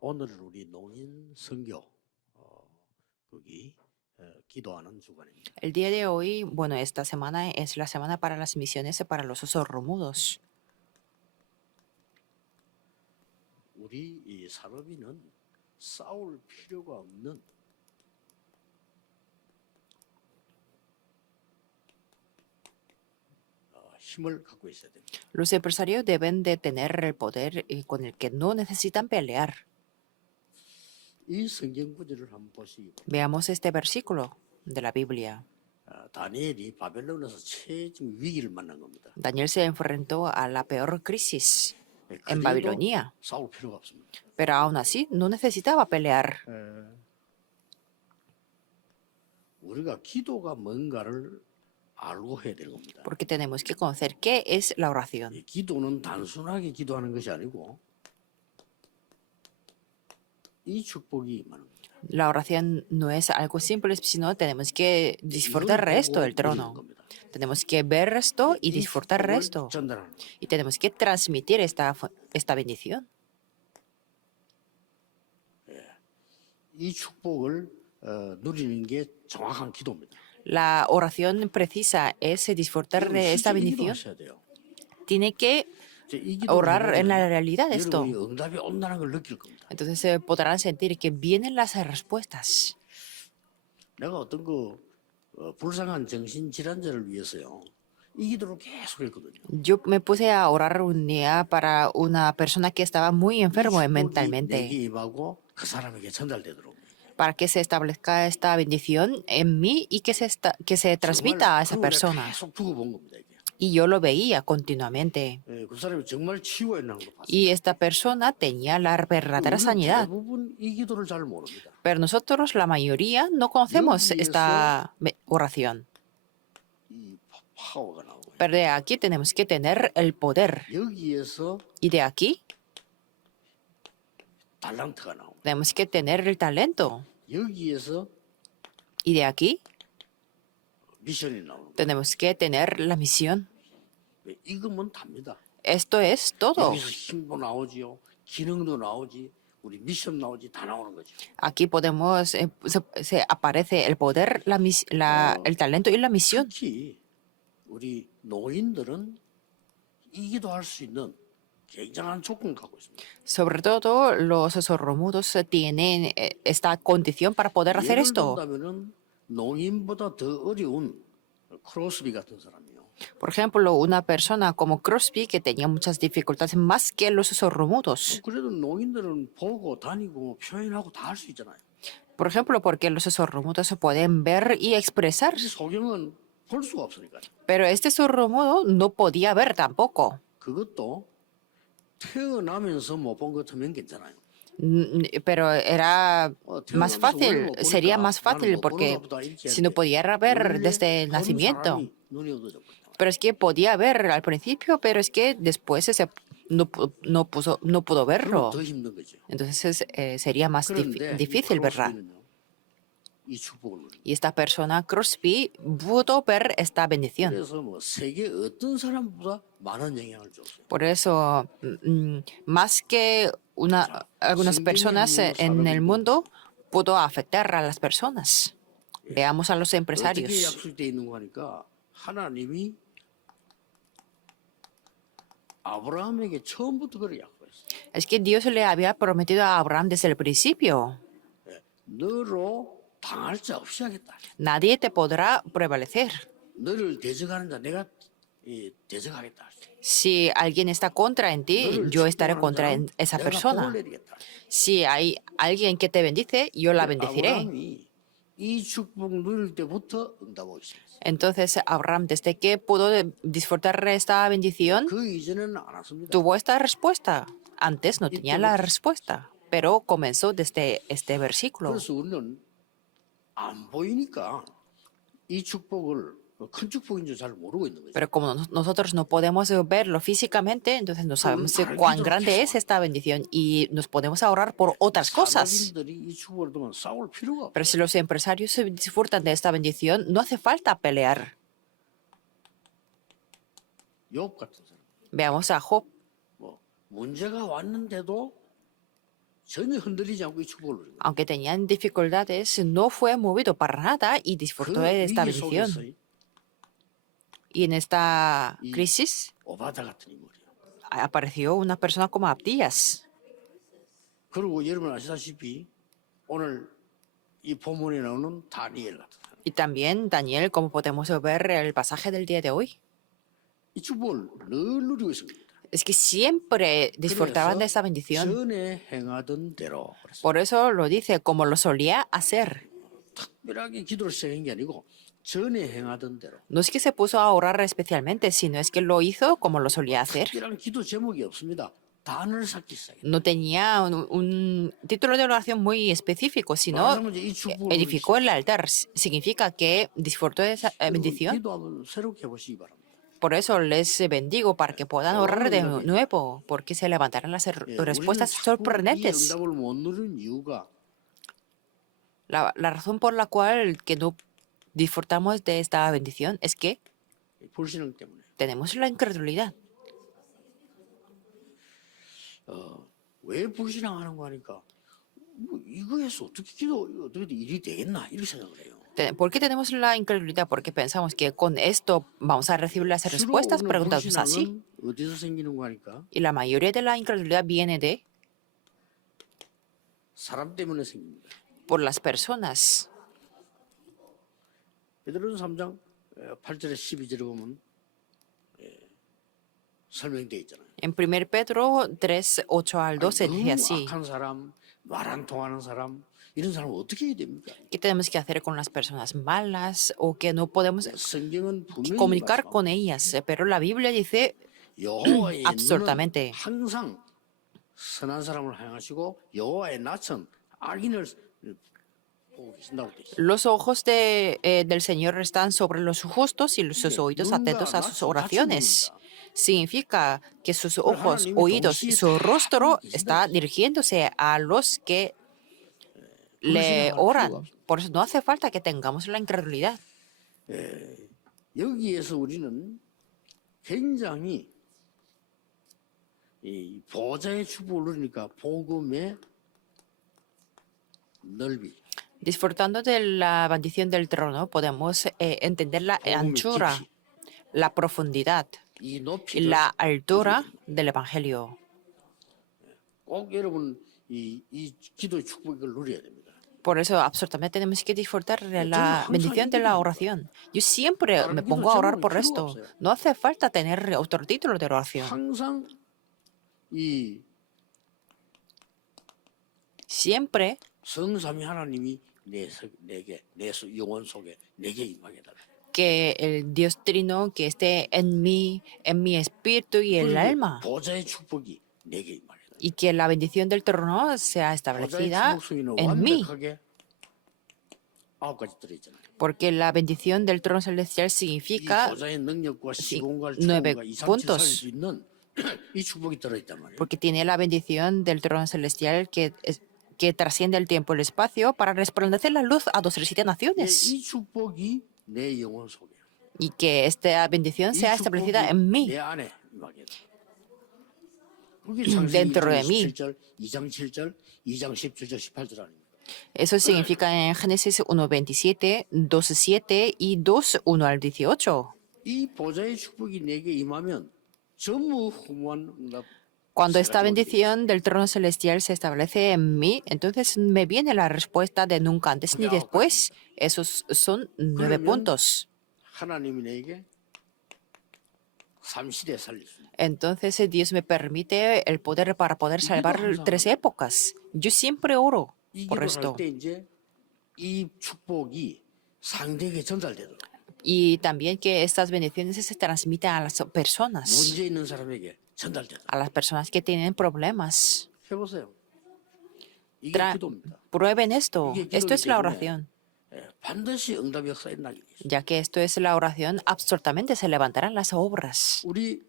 오늘 우리 농인 선교 거기 기도하는 주간입니다. El día de hoy, bueno, esta semana es la semana para las misiones para los sordomudos. 우리 이 사람이는 싸울 필요가 없는 힘을 갖고 있어야 됩니다. Los empresarios deben de tener el poder con el que no necesitan pelear. 이 성경 구절을 한번 보시기 바랍니다. Veamos este versículo de la Biblia. 다니엘이 바벨론에서 최종 위기를 만난 겁니다. Daniel se enfrentó a la peor crisis en 그래도 Babilonia, 싸울 필요가 없습니다. pero aún así no necesitaba pelear. 우리가 기도가 뭔가를 알고 해야 되는 겁니다. Porque tenemos que conocer qué es la oración. 이 기도는 단순하게 기도하는 것이 아니고 이 축복이 임하는 겁니다. La oración no es algo simple, sino tenemos que disfrutar esto del trono. Tenemos que ver esto y disfrutar esto. 전달하는 겁니다. Y tenemos que transmitir esta bendición. 이 축복을 누리는 게 정확한 기도입니다. La oración precisa es disfrutar de esta bendición. 기도하셔야 돼요. Tiene que 이 orar en la 기도를 realidad esto. 여러분이 응답이 온다는 걸 느낄 겁니다. Entonces podrán sentir que vienen las respuestas. 내가 어떤 불쌍한 정신질환자를 위해서요. 이 기도를 계속 했거든요. Yo me puse a orar un día para una persona que estaba muy enfermo 내게 mentalmente, 임하고 그 사람에게 전달되도록. para que se establezca esta bendición en mí y que se transmita a esa persona. 계속 두고 본 겁니다. 이게. Y yo lo veía continuamente. 그 사람이 정말 치유했는 걸 봤어요. Y esta persona tenía la verdadera 우리는 sanidad. 대부분 이 기도를 잘 모릅니다. Pero nosotros, la mayoría, no conocemos esta oración. 이 파워가 나오고 Pero de aquí tenemos que tener el poder. 여기에서 Y de aquí 달란트가 나오고 tenemos que tener el talento. 여기에서 Y de aquí 미션이 나오는 거예요. tenemos que tener la misión. 이거면 답니다. Esto es todo. 여기서 힘도 나오지요. 기능도 나오지. 우리 미션 나오지. 다 나오는 거죠. Aquí podemos, se aparece el poder, el talento y la misión. 특히 우리 노인들은 이 기도할 수 있는 굉장한 조건을 갖고 있습니다. Sobre todo, los sordomudos tienen esta condición para poder hacer 예를 esto. 든다면은 노인보다 더 어려운 크로스비 같은 사람이요. Por ejemplo, una persona como Crosby que tenía muchas dificultades más que los sordomudos. 그래도 노인들은 보고 다니고 표현하고 다 할 수 있잖아요. Por ejemplo, porque los sordomudos se pueden ver y expresar. 근데 소경은 볼 수가 없으니까. Pero este sordomudo no podía ver tampoco. 그것도 태어나면서 못 본 것 같으면 괜찮아요. Pero era más 태어나면서 fácil, 원래 못 보니까 sería más 나는 fácil 못 porque 보나 보다 이렇게 si no 하는데 podía ver 원래 desde el 보는 nacimiento. 사람이 눈이 어두워졌거든요. Pero es que podía ver al principio, pero es que después no pudo verlo. 더 힘든 거죠. Entonces sería más 그런데 difícil, ¿verdad? 이 축복을 누립니다. Y esta persona, Crosby, pudo ver esta bendición. 그래서 세계 어떤 사람보다 많은 영향을 줬어요. Por eso, más que algunas personas en el mundo, pudo afectar a las personas. Veamos a los 어떻게 empresarios. 약속되어 있는 거 하니까 하나님이 아브라함에게 처음부터 그렇게 약속했어요. Es que Dios le había prometido a Abraham desde el principio. 너로 당할 자 없이 하겠다. Nadie te podrá prevalecer. 너를 대적하는 자 내가 대적하겠다. Si alguien está contra en ti, 너를 yo estaré 축복하는 contra 자는 esa 내가 persona. 복을 내리겠다. Si hay alguien que te bendice, yo la bendeciré. 아브라함이 이 축복 누릴 때부터 응답하고 있습니다. Entonces Abraham, desde que pudo disfrutar esta bendición, 그 이전에는 안 왔습니다. tuvo esta respuesta. Antes no tenía la respuesta, pero comenzó desde este versículo. 그래서 우리는 안 보이니까 이 축복을 큰 축복인 줄 잘 모르고 있는 거죠. Pero como nosotros no podemos verlo físicamente, entonces no sabemos cuán grande es esta bendición y nos podemos ahorrar por otras cosas. 사업인들이 이 축복을 두면 싸울 필요가 없어요. Pero si los empresarios se disfrutan de esta bendición, no hace falta pelear. 욥 같은 사람. Veamos a Job. 문제가 왔는데도 전혀 흔들리지 않고 이 축복을 누린 거예요. Aunque tenían dificultades, no fue movido para nada y disfrutó 그 de esta 위기 속에서 bendición. Y en esta 이 crisis 오바다 같은 인물이에요. apareció una persona como Abdías. 그리고 여러분 아시다시피 오늘 이 본문에 나오는 다니엘 같은 사람. Y también Daniel, como podemos ver el pasaje del día de hoy. 이 축복을 늘 누리고 있습니다. Es que siempre disfrutaban de esta bendición. 전에 행하던 대로. 그래서 Por eso lo dice, como lo solía hacer. 특별하게 기도를 시작한 게 아니고 전에 행하던 대로. No es que se puso a orar especialmente, sino es que lo hizo como lo solía hacer. 특별한 기도 제목이 없습니다. 단을 쌓기 시작했다. No tenía un título de oración muy específico, sino 말하자면 이제 이 축복을 edificó el altar. Significa que disfrutó de esa bendición. 기도 한번 새롭게 해보시기 바랍니다. Por eso les bendigo para que puedan orar de nuevo, porque se levantarán las respuestas 이 sorprendentes. 응답을 못 누리는 이유가 La razón por la cual que no disfrutamos de esta bendición es que 불신앙 때문에. tenemos la incredulidad. 왜 불신앙하는 거 하니까 뭐 이거에서 어떻게 기도 어떻게 일이 되겠나 이렇게 생각을 해요. ¿Por qué tenemos la incredulidad? Porque pensamos que con esto vamos a recibir las 주로 respuestas, 오늘 preguntamos así. 불신앙은 어디서 생기는 거 하니까 Y la mayoría de la incredulidad viene de 사람 때문에 생깁니다. por las personas. 베드로전서 3장 8절에 12절에 보면 설명되어 있잖아요. En 1 Pedro 3, 8 al 12 dice 너무 así. 악한 사람, 말 안 통하는 사람 이런 사람은 어떻게 해야 됩니까? ¿Qué tenemos que hacer con las personas malas o que no podemos 성경은 분명히 comunicar 말씀합니다. con ellas? Pero la Biblia dice 여호와의 눈은 absolutamente. 항상 선한 사람을 향하시고 여호와의 낯은 악인을 보고 계신다고 되어 있어요. los ojos del Señor están sobre los justos y sus oídos atentos a sus oraciones. Significa que sus ojos, oídos y su rostro está dirigiéndose a los que le oran. Por eso no hace falta que tengamos la incredulidad. 여기에서 우리는 굉장히 이 보좌의 축복을 누리니까 복음의 넓이, Disfrutando de la bendición del trono, podemos entender la anchura, la profundidad 이 y 높이를 la altura del Evangelio. 꼭 여러분 이 기도의 축복을 누려야 됩니다. Por eso, absolutamente tenemos que disfrutar de la bendición de la oración. Yo siempre me pongo a orar por esto. No hace falta tener otro título de oración. 항상 이 Siempre 성삼위 하나님이 내게 내 영혼 속에 내게 임하게 달라. que el Dios Trino que esté en mí, en mi espíritu y el alma, 보좌의 축복이 내게 임하게 달라. y que la bendición del trono sea 보좌의 establecida 축복 속에는 en mí, 완벽하게 9가지 들어있잖아요. porque la bendición del trono celestial 이 significa 보좌의 능력과 시공과 9 초공과 2, 3, 7 살릴 puntos. 수 있는 이 축복이 들어있단 말이에요. porque tiene la bendición del trono celestial que trasciende el tiempo y el espacio para resplandecer la luz a 237 naciones. 이 축복이 내 영혼 속에 Y que esta bendición 이 sea establecida en mí, 내 안에 임하게 돼. 그게 dentro de mí. 7절, 2장 7절, 2장 17절, 18절 아닙니까? Eso significa en Génesis 1:27, 2:7 y 2:1 al 18. 이 보좌의 축복이 내게 임하면 전무후무한 응답. Cuando esta bendición del trono celestial se establece en mí, entonces me viene la respuesta de nunca antes ni después. Esos son 9 puntos. 하나님이 내게 삼시대 살릴 수 있는. Entonces Dios me permite el poder para poder salvar 3 épocas. Yo siempre oro 이 por 기도를 esto. 할때 이제 이 축복이 상대에게 전달되도록 Y también que estas bendiciones se transmitan a las personas, 문제 있는 사람에게 전달되도록 a las personas que tienen problemas. 해보세요. 이게 Tra- 기도입니다. Prueben esto. 이게 Esto es 기도이기 la 때문에 oración. 반드시 응답 역사에 나게 돼 있어요. Ya que esto es la oración, absolutamente se levantarán las obras. 우리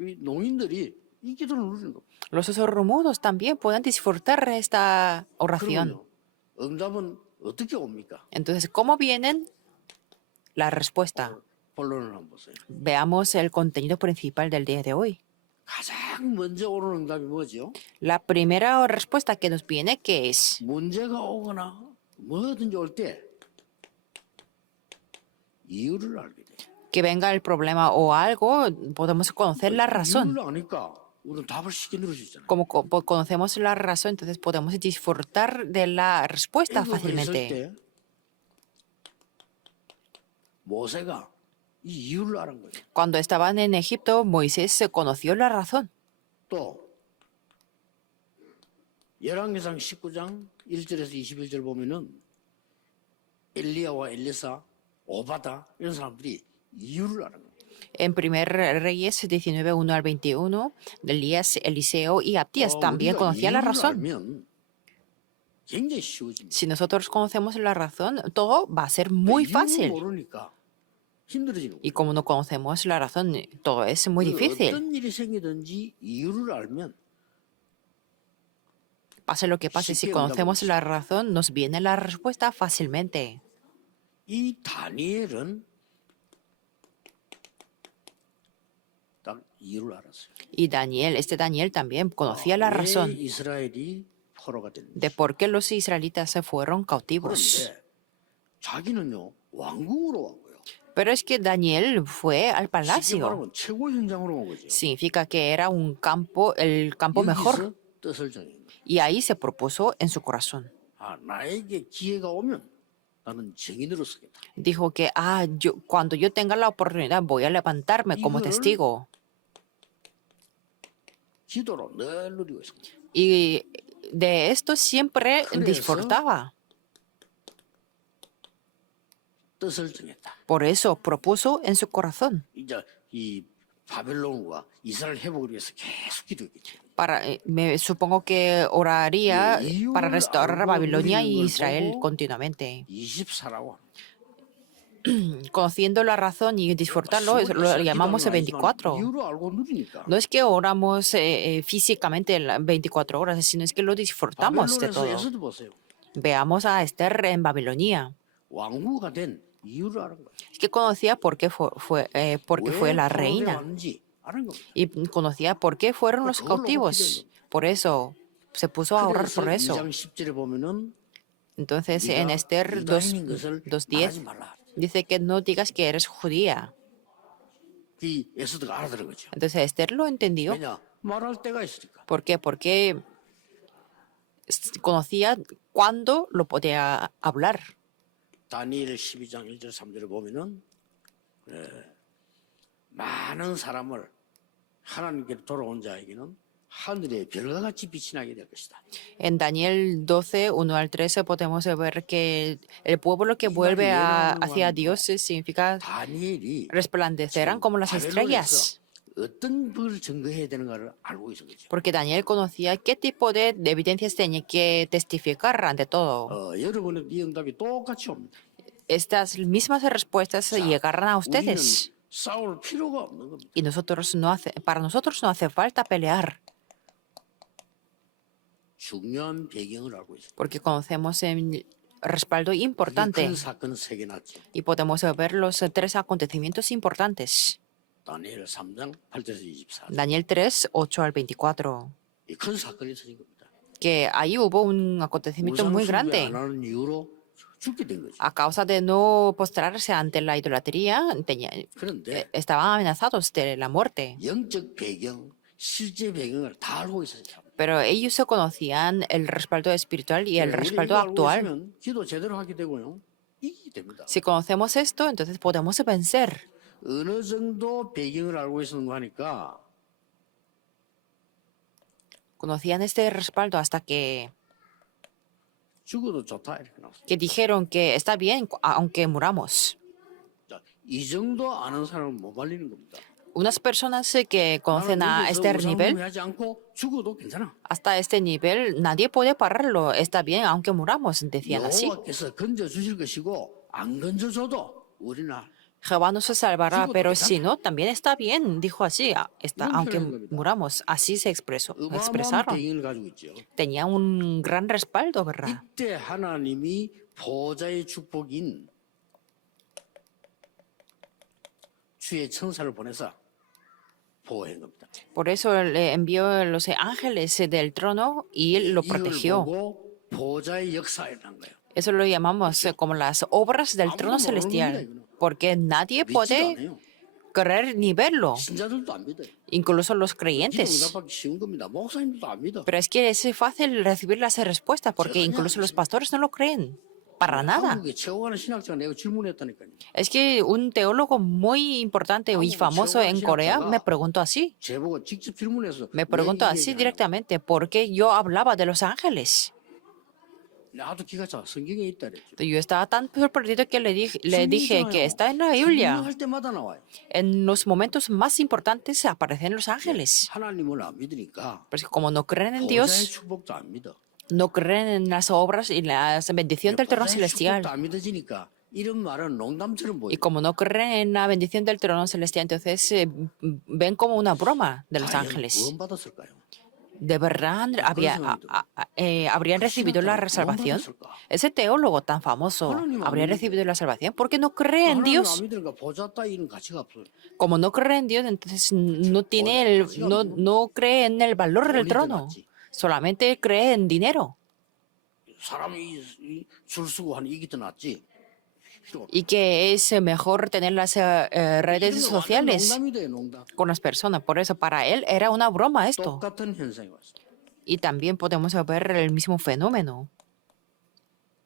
이 농인들이 이 기도를 누리는 거. Los sordomudos también pueden disfrutar esta oración. 그러면요, 응답은 어떻게 옵니까? Entonces, ¿cómo vienen? La respuesta. 본론을 한번 보세요. Veamos el contenido principal del día de hoy. 가장 먼저 오는 응답이 뭐죠? La primera respuesta que nos viene que es 문제가 오거나 뭐든지 올 때 이유를 알게 돼. que venga el problema o algo, podemos conocer la razón. 이유를 아니까 우리는 답을 쉽게 들을 수 있잖아요. Como conocemos la razón, entonces podemos disfrutar de la respuesta 애굽에 있을 fácilmente. 때 모세가 이 이유를 알은 거예요. Cuando estaban en Egipto, Moisés conoció la razón. 또 열왕기상 19장 1절에서 21절 보면은 엘리야와 엘리사, 오바다 이런 사람들이 이유를 아는 거예요. En 1 Reyes 19, 1 al 21, Elías, Eliseo y Abdías también 우리가 conocían la 이유를 razón. 알면 굉장히 쉬워집니다. Si nosotros conocemos la razón, todo va a ser muy 이유를 fácil. 모르니까 힘들어지는 Y 거예요. como no conocemos la razón, todo es muy difícil. 어떤 일이 생기든지 이유를 알면 Pase lo que pase, si 쉽게 conocemos 응답을 la razón, nos viene la respuesta fácilmente. 이 다니엘은 딱 이유를 알았어요. Y Daniel, este Daniel también conocía la 왜 razón 이스라엘이 포로가 됐는지. de por qué los israelitas se fueron cautivos. 그런데 자기는요 왕궁으로 온 거예요. Pero es que Daniel fue al 쉽게 palacio. 말하면 최고 현장으로 온 거죠. Significa que era un campo, el campo mejor. 여기서 뜻을 정해요. Y ahí se propuso en su corazón. 아 나에게 기회가 오면 나는 증인으로 서겠다. Dijo que cuando yo tenga la oportunidad voy a levantarme como 이거를 testigo. 기도로 늘 누리고 있습니다. Y de esto siempre 그래서 disfrutaba. 뜻을 정했다. Por eso propuso en su corazón. 이제 이 바벨론과 이스라엘 회복을 위해서 계속 기도했겠죠. Supongo que oraría 예, 이유를 para restaurar a 알고 Babilonia y 누리는 걸 Israel 보고 continuamente. 24라고 합니다. Conociendo la razón y disfrutarlo, lo llamamos 24. 이유로 알고 누리니까. No es que oramos físicamente las 24 horas, sino es que lo disfrutamos de 바벨론에서 todo. 에서도 보세요. Veamos a Esther en Babilonia. 왕후가 된 이유를 아는 거예요. Es que conocía por qué porque fue la 왜 포로되어 reina. 왔는지 아는 겁니다. Y conocía por qué fueron los 그걸로 cautivos. Por eso se puso a orar 그래서 por eso. 2장 10절에 보면은 Entonces en 네가 Esther 유다인인 것을 2:10 말하지 말라. dice que no digas que eres judía. 이 에스더가 알아들은 거죠. Entonces Esther lo entendió. 왜냐 말할 때가 있으니까. ¿Por qué? Porque conocía cuándo lo podía hablar. 다니엘 12장 1절 3절에 보면은 많은 사람을 하나님께 돌아온 자에게는 하늘의 별과 같이 빛이 나게 될 것이다. En Daniel 12, 1 al 13 podemos ver que el pueblo que vuelve hacia Dios significa 다니엘이 resplandecerán como las estrellas. 어떤 걸 증거해야 되는가를 알고 있는 거죠. Porque Daniel conocía qué tipo de evidencias tenía que testificar ante todo. 여러분의 이 응답이 똑같이 옵니다. Estas mismas respuestas llegarán a 우리는 ustedes. 싸울 필요가 없는 겁니다. Y para nosotros no hace falta pelear. 중요한 배경을 알고 있습니다. Porque conocemos el respaldo 그게 importante. 큰 사건 세개 났죠. Y podemos ver los 3 acontecimientos importantes. 다니엘 3장 8절에서 24. Daniel 3, 8 al 24. 이 큰 사건이 터진 겁니다. Que ahí hubo un acontecimiento muy 우상 숭배 grande. 안 하는 이유로 죽게 된 거죠. A causa de no postrarse ante la idolatría, 그런데 estaban amenazados de la muerte. 영적 배경, 실제 배경을 다 알고 있었죠. Pero ellos se conocían el respaldo espiritual y el 우리 respaldo 이거 알고 actual. 있으면 기도 제대로 하게 되고요. 이기게 됩니다. Si conocemos esto, entonces podemos vencer. 어느 정도 배경을 알고 있는 거 하니까 Conocían este respaldo hasta que 죽어도 좋다 이렇게 나왔어요. dijeron que está bien aunque muramos. 자, 이 정도 아는 사람은 못 말리는 겁니다. Unas personas que conocen a este nivel, 하지 않고 죽어도 괜찮아. hasta este nivel, nadie puede pararlo. Está bien aunque muramos, decían así. 여호와께서 건져 주실 것이고 안 건져 줘도 우리는 Jehová nos salvará, Sigo pero tocando. si no, también está bien, dijo así, aunque 표현한 겁니다. muramos. Así se 어마어마한 expresaron. 배경을 가지고 있죠. Tenía un gran respaldo, ¿verdad? 이때 하나님이 보호자의 축복인 주의 천사를 보내서 보호한 겁니다. Por eso le envió los ángeles del trono y lo 이걸 protegió. 보고 보호자의 역사라는 거예요. Eso lo llamamos como las obras del trono celestial, porque nadie 믿지도 puede 않아요. creer ni verlo, 신자들도 안 믿어요. incluso los 기도 creyentes. 응답받기 쉬운 겁니다. 목사님들도 안 믿어. Pero es que es fácil recibir las respuestas, porque incluso los pastores no lo creen. Para nada. 한국의 최고 가는 신학자가 내가 질문했다니까요. Es que un teólogo muy importante y famoso en Corea me preguntó así. 제보고 직접 질문해서 Me preguntó 왜 así 얘기하냐고. directamente, ¿por qué yo hablaba de los ángeles? 나도 기가 차. 성경에 있다 그랬죠. Yo estaba tan sorprendido que le dije que está en la Biblia. 할 때마다 나와요. En los momentos más importantes aparecen los ángeles. 하나님을 안 믿으니까 Pero es que como no creen en 보호자의 Dios, 축복도 안 믿어. no creen en las obras y la bendición del trono 보호자의 celestial. 축복도 안 믿어지니까 이런 말은 농담처럼 보여. Y como no creen en la bendición del trono celestial, entonces ven como una broma de los ángeles. 구원받았을까요? ¿De verdad habrían recibido la salvación? Ese teólogo tan famoso habría recibido la salvación porque no cree en 하나님 안 Dios. 믿으니까 보좌 따위는 가치가 없어요. Como no cree en Dios, entonces no cree en el valor del trono. Solamente cree en dinero. 사람이 줄 쓰고 하는 이게 더 낫지. Y que es mejor tener las redes sociales 농담이 돼요, 농담. con las personas. Por eso para él era una broma esto. 똑같은 현상이 왔어. Y también podemos ver el mismo fenómeno.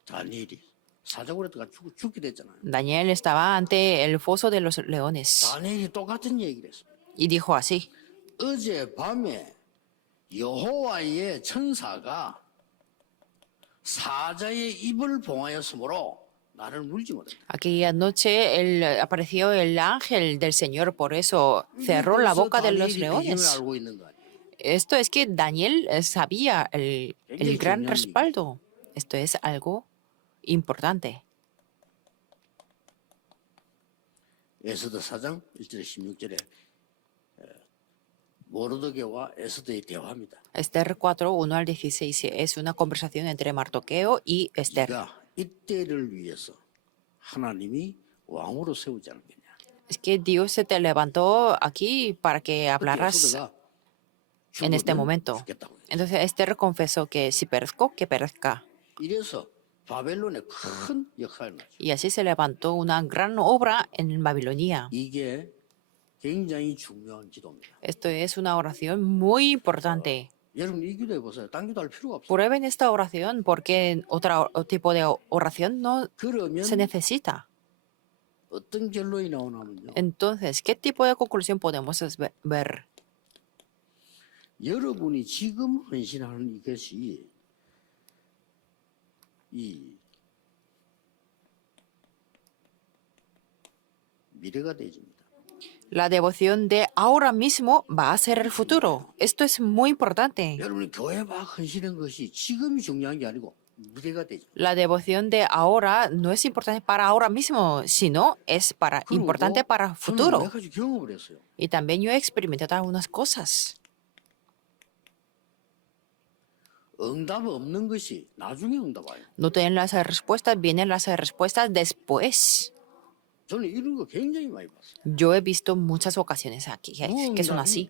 다니엘이 사자굴에다가 죽게 됐잖아요. Daniel estaba ante el foso de los leones 다니엘이 똑같은 얘기를 했어. y dijo así. 어제 밤에 여호와의 천사가 사자의 입을 봉하였으므로 나를 물지 못했다. Aquella noche apareció el ángel del Señor, por eso cerró la boca de los 다니엘이 그 힘을 leones. 알고 있는 거 아니에요. Esto es que Daniel sabía el gran respaldo. Esto es algo importante. 에스더 4장 1절 16절에 모르드게와 에스더의 대화입니다. Esther 4, 1 al 16 es una conversación entre Mardoqueo y Esther. 네가 이때를 위해서 하나님이 왕으로 세우지 않겠냐. Es que Dios se te levantó aquí para que hablaras 에스더가 en este 죽으면 momento. 죽겠다고 했어요. Entonces Esther confesó que si perezco, que perezca. 이래서 바벨론에 큰 역할을 하죠. Y así se levantó una gran obra en Babilonia. 이게 굉장히 중요한 기도입니다. Esto es una oración muy importante. 여러분 이 기도해 보세요. 딴 기도 할 필요가 없어요. Prueben esta oración porque otro tipo de oración no 그러면 se necesita. 어떤 결론이 나오냐면요. Entonces, ¿qué tipo de conclusión podemos ver? 여러분이 지금 헌신하는 이것이 이 미래가 되집니다. La devoción de ahora mismo va a ser el futuro. Esto es muy importante. 여러분이 교회 막 헌신한 것이 지금이 중요한 게 아니고 미래가 되죠. La devoción de ahora no es importante para ahora mismo, sino es importante para futuro. 몇 가지 경험을 했어요. Y también yo he experimentado algunas cosas. 응답 없는 것이 나중에 응답 와요. No tienen las respuestas, vienen las respuestas después. 저는 이런 거 굉장히 많이 봤어요. Yo he visto muchas ocasiones aquí que son así.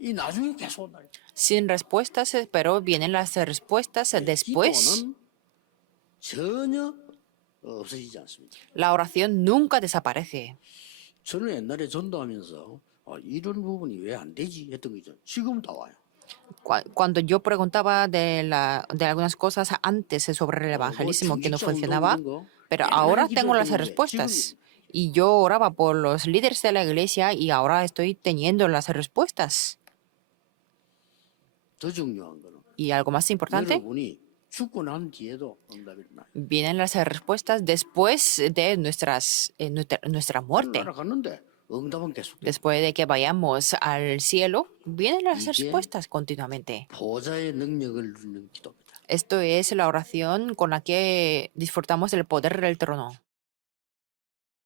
이 나중에 계속 온다. Sin respuestas, pero vienen las respuestas después. 기도는 전혀 없어지지 않습니다. La oración nunca desaparece. 저는 옛날에 전도하면서 이런 부분이 왜 안 되지 했던 거 있죠. 지금 다 와요. Cuando yo preguntaba de algunas cosas antes sobre el evangelismo que no funcionaba, pero ahora tengo las respuestas. Y yo oraba por los líderes de la iglesia y ahora estoy teniendo las respuestas. 더 중요한 거는 Y algo más importante, 여러분이 죽고 난 뒤에도 응답이 일어나요. vienen las respuestas después de nuestra muerte. 날아갔는데 응답은 계속. Después de que vayamos al cielo, vienen las 이게 respuestas continuamente. 보좌의 능력을 누리는 기도입니다. Esto es la oración con la que disfrutamos del poder del trono.